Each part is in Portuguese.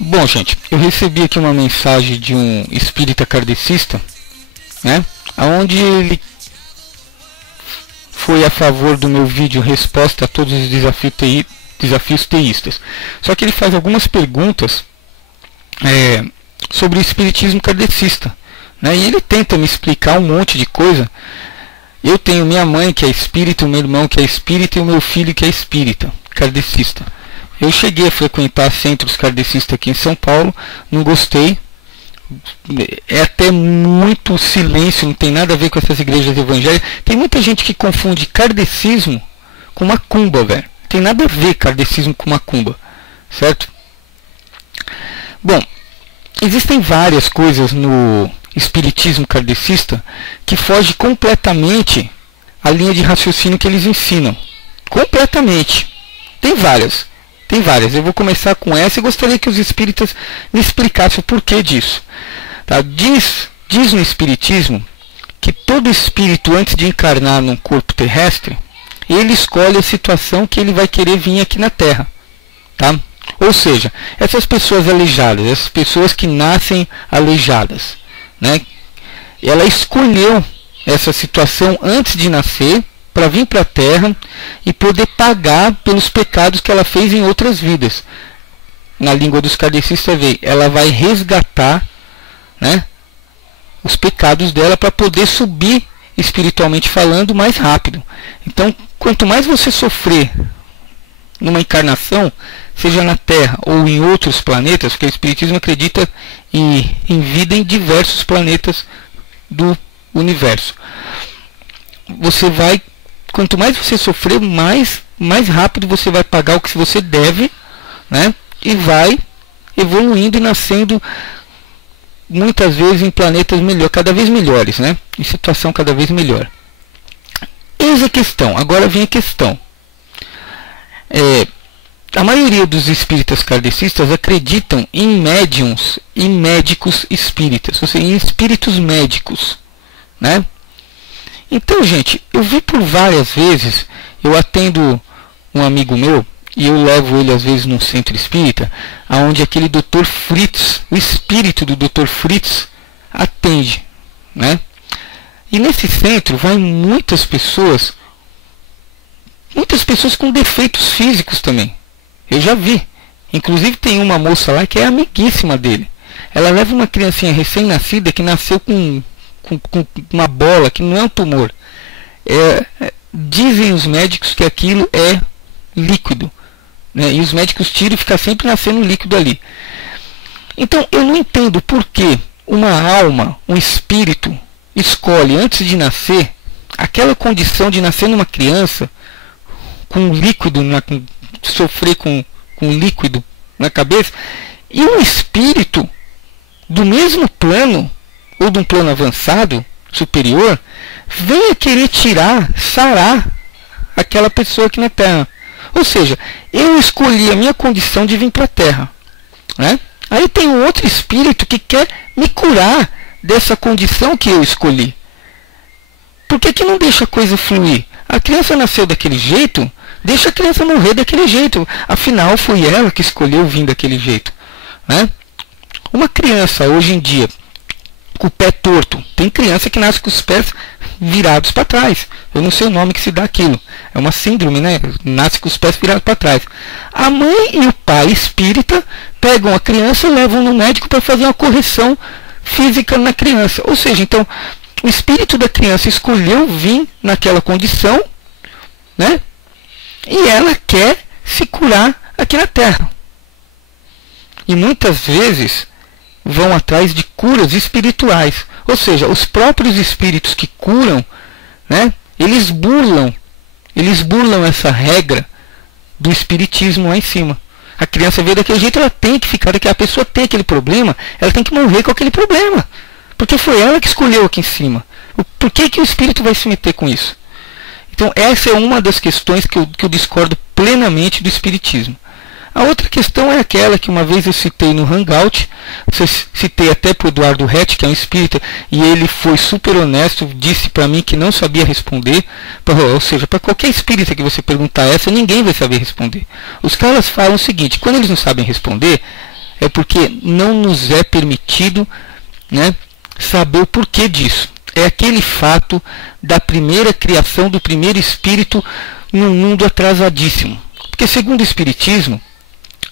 Bom, gente, eu recebi aqui uma mensagem de um espírita kardecista, né, onde ele foi a favor do meu vídeo Resposta a todos os desafios teístas. Só que ele faz algumas perguntas sobre o espiritismo kardecista, né, e ele tenta me explicar um monte de coisa. Eu tenho minha mãe que é espírita, o meu irmão que é espírita e o meu filho que é espírita, kardecista. Eu cheguei a frequentar centros kardecistas aqui em São Paulo, não gostei. É até muito silêncio, não tem nada a ver com essas igrejas evangélicas. Tem muita gente que confunde kardecismo com macumba, velho. Tem nada a ver kardecismo com macumba, certo? Bom, existem várias coisas no espiritismo kardecista que foge completamente a linha de raciocínio que eles ensinam. Completamente. Tem várias. Eu vou começar com essa e gostaria que os espíritas me explicassem o porquê disso. Tá? Diz no espiritismo que todo espírito, antes de encarnar num corpo terrestre, ele escolhe a situação que ele vai querer vir aqui na Terra. Tá? Ou seja, essas pessoas aleijadas, essas pessoas que nascem aleijadas, né? Ela escolheu essa situação antes de nascer para vir para a Terra e poder pagar pelos pecados que ela fez em outras vidas. Na língua dos kardecistas, ela vai resgatar, né, os pecados dela para poder subir espiritualmente falando mais rápido. Então, quanto mais você sofrer numa encarnação, seja na Terra ou em outros planetas, porque o espiritismo acredita em vida em diversos planetas do universo, quanto mais você sofrer, mais rápido você vai pagar o que você deve, né? E vai evoluindo e nascendo muitas vezes em planetas cada vez melhores, né? Em situação cada vez melhor. Eis a questão. Agora vem a questão. A maioria dos espíritas kardecistas acreditam em médiums e médicos espíritas, ou seja, em espíritos médicos, né? Então, gente, eu vi por várias vezes, eu atendo um amigo meu e eu levo ele às vezes num centro espírita, aonde aquele Dr. Fritz, o espírito do Dr. Fritz, atende, né? E nesse centro vai muitas pessoas com defeitos físicos também. Eu já vi. Inclusive tem uma moça lá que é amiguíssima dele. Ela leva uma criancinha recém-nascida que nasceu com uma bola que não é um tumor. Dizem os médicos que aquilo é líquido, né? E os médicos tiram e fica sempre nascendo líquido ali. Então eu não entendo por que uma alma, um espírito, escolhe antes de nascer aquela condição de nascer numa criança com líquido, sofrer com líquido na cabeça, e um espírito do mesmo plano ou de um plano avançado, superior, venha querer sarar aquela pessoa aqui na Terra. Ou seja, eu escolhi a minha condição de vir para a Terra, né? Aí tem um outro espírito que quer me curar dessa condição que eu escolhi. Por que não deixa a coisa fluir? A criança nasceu daquele jeito, deixa a criança morrer daquele jeito. Afinal, foi ela que escolheu vir daquele jeito, né? Uma criança, hoje em dia, com o pé torto. Tem criança que nasce com os pés virados para trás. Eu não sei o nome que se dá aquilo. É uma síndrome, né? Nasce com os pés virados para trás. A mãe e o pai espírita pegam a criança e levam no médico para fazer uma correção física na criança. Ou seja, então, o espírito da criança escolheu vir naquela condição, né? E ela quer se curar aqui na Terra. E muitas vezes vão atrás de curas espirituais, ou seja, os próprios espíritos que curam, né, eles burlam essa regra do espiritismo lá em cima. A criança veio daquele jeito, ela tem que ficar daquela, a pessoa tem aquele problema, ela tem que morrer com aquele problema, porque foi ela que escolheu aqui em cima. Por que o espírito vai se meter com isso? Então essa é uma das questões que eu discordo plenamente do espiritismo. A outra questão é aquela que uma vez eu citei no Hangout, citei até para o Eduardo Rett, que é um espírita, e ele foi super honesto, disse para mim que não sabia responder, ou seja, para qualquer espírita que você perguntar essa, ninguém vai saber responder. Os caras falam o seguinte, quando eles não sabem responder, é porque não nos é permitido, né, saber o porquê disso. É aquele fato da primeira criação do primeiro espírito num mundo atrasadíssimo. Porque segundo o Espiritismo,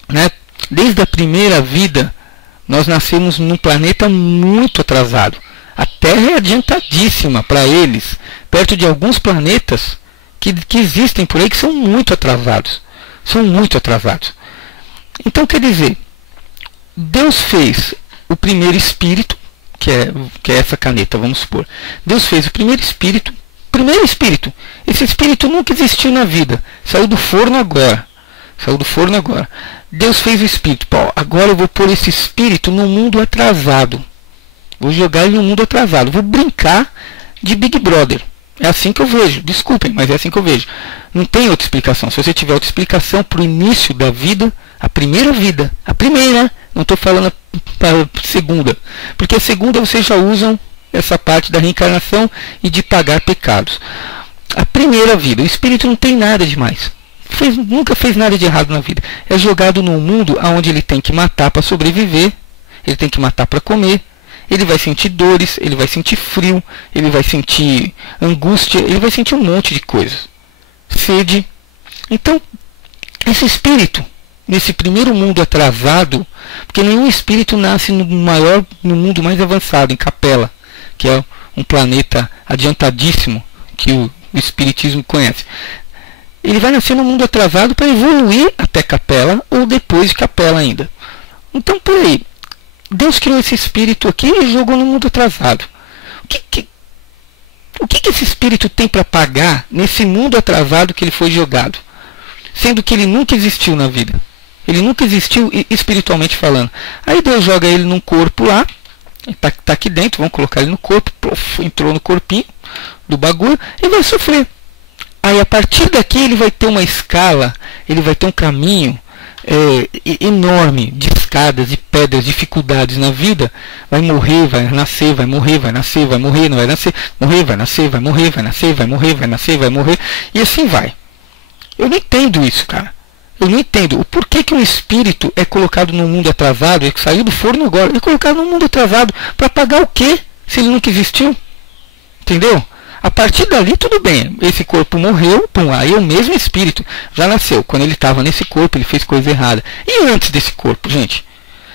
né, desde a primeira vida, nós nascemos num planeta muito atrasado. A Terra é adiantadíssima para eles, perto de alguns planetas que existem por aí que são muito atrasados. São muito atrasados. Então, quer dizer, Deus fez o primeiro espírito, que é essa caneta, vamos supor. Deus fez o primeiro espírito. Esse espírito nunca existiu na vida. Saiu do forno agora. Deus fez o espírito. Pô, agora eu vou pôr esse espírito no mundo atrasado. Vou jogar ele no mundo atrasado. Vou brincar de Big Brother. É assim que eu vejo. Desculpem, mas é assim que eu vejo. Não tem outra explicação. Se você tiver outra explicação para o início da vida, a primeira, não estou falando para a segunda. Porque a segunda vocês já usam essa parte da reencarnação e de pagar pecados. A primeira vida, o espírito não tem nada demais. Nunca fez nada de errado na vida. É jogado num mundo onde ele tem que matar para sobreviver, ele tem que matar para comer, ele vai sentir dores, ele vai sentir frio, ele vai sentir angústia, ele vai sentir um monte de coisas. Sede. Então, esse espírito, nesse primeiro mundo atrasado, porque nenhum espírito nasce no mundo mais avançado, em Capela, que é um planeta adiantadíssimo que o Espiritismo conhece. Ele vai nascer no mundo atrasado para evoluir até Capela ou depois de Capela ainda. Então, por aí, Deus criou esse espírito aqui e jogou no mundo atrasado. O que esse espírito tem para pagar nesse mundo atrasado que ele foi jogado? Sendo que ele nunca existiu na vida. Ele nunca existiu espiritualmente falando. Aí Deus joga ele num corpo lá. Está aqui dentro, vamos colocar ele no corpo. Entrou no corpinho do bagulho e vai sofrer. Aí a partir daqui ele vai ter uma escala, ele vai ter um caminho enorme de escadas, de pedras, dificuldades na vida. Vai morrer, vai nascer, vai morrer, vai nascer, vai morrer, não vai nascer, morrer, vai nascer, vai morrer, vai nascer, vai morrer, vai nascer, vai morrer, e assim vai. Eu não entendo isso, cara. Eu não entendo o porquê que um espírito é colocado no mundo atrasado, ele saiu do forno agora, é colocado no mundo atrasado para pagar o quê? Se ele nunca existiu? Entendeu? A partir dali tudo bem, esse corpo morreu, pum, aí o mesmo espírito já nasceu. Quando ele estava nesse corpo, ele fez coisa errada. E antes desse corpo, gente?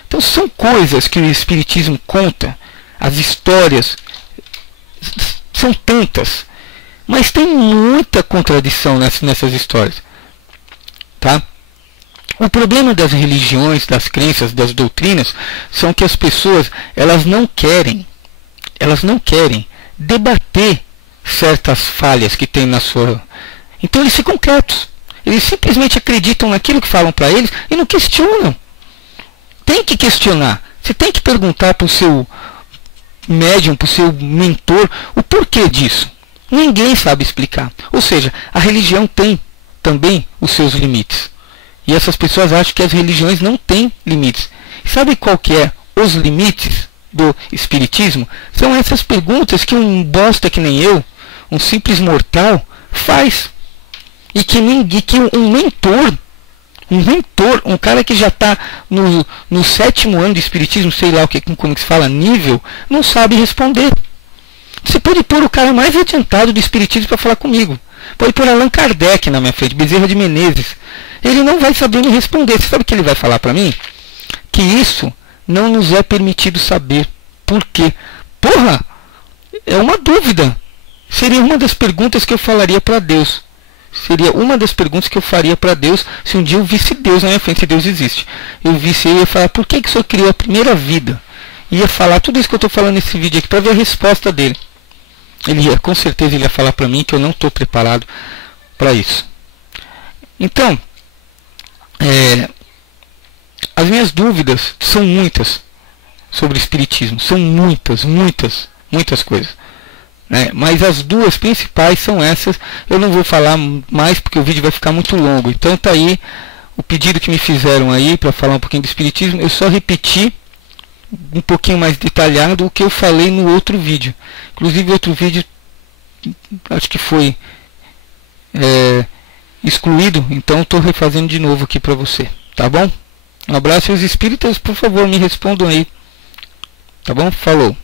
Então são coisas que o Espiritismo conta, as histórias são tantas, mas tem muita contradição nessas histórias. Tá? O problema das religiões, das crenças, das doutrinas, são que as pessoas elas não querem debater certas falhas que tem na sua. Então eles ficam quietos. Eles simplesmente acreditam naquilo que falam para eles e não questionam. Tem que questionar. Você tem que perguntar para o seu médium, para o seu mentor, o porquê disso. Ninguém sabe explicar. Ou seja, a religião tem também os seus limites. E essas pessoas acham que as religiões não têm limites. Sabe qual que é os limites do Espiritismo? São essas perguntas que um bosta que nem eu, um simples mortal, faz. E que um mentor, um cara que já está no 7º ano de Espiritismo, sei lá como que se fala, nível, não sabe responder. Você pode pôr o cara mais adiantado do Espiritismo para falar comigo. Pode pôr Allan Kardec na minha frente, Bezerra de Menezes. Ele não vai saber me responder. Você sabe o que ele vai falar para mim? Que isso não nos é permitido saber. Por quê? Porra! É uma dúvida. Seria uma das perguntas que eu falaria para Deus. Seria uma das perguntas que eu faria para Deus se um dia eu visse Deus na minha frente, se Deus existe. Eu visse ele e ia falar, por que o Senhor criou a primeira vida? Ia falar tudo isso que eu estou falando nesse vídeo aqui para ver a resposta dele. Com certeza ele ia falar para mim que eu não estou preparado para isso. Então, as minhas dúvidas são muitas sobre o Espiritismo. São muitas coisas. Né? Mas as duas principais são essas. Eu não vou falar mais porque o vídeo vai ficar muito longo. Então tá aí o pedido que me fizeram aí para falar um pouquinho do Espiritismo. Eu só repeti um pouquinho mais detalhado o que eu falei no outro vídeo. Inclusive outro vídeo acho que foi excluído, então estou refazendo de novo aqui para você, tá bom? Um abraço, e os espíritas, por favor, me respondam aí. Tá bom? Falou.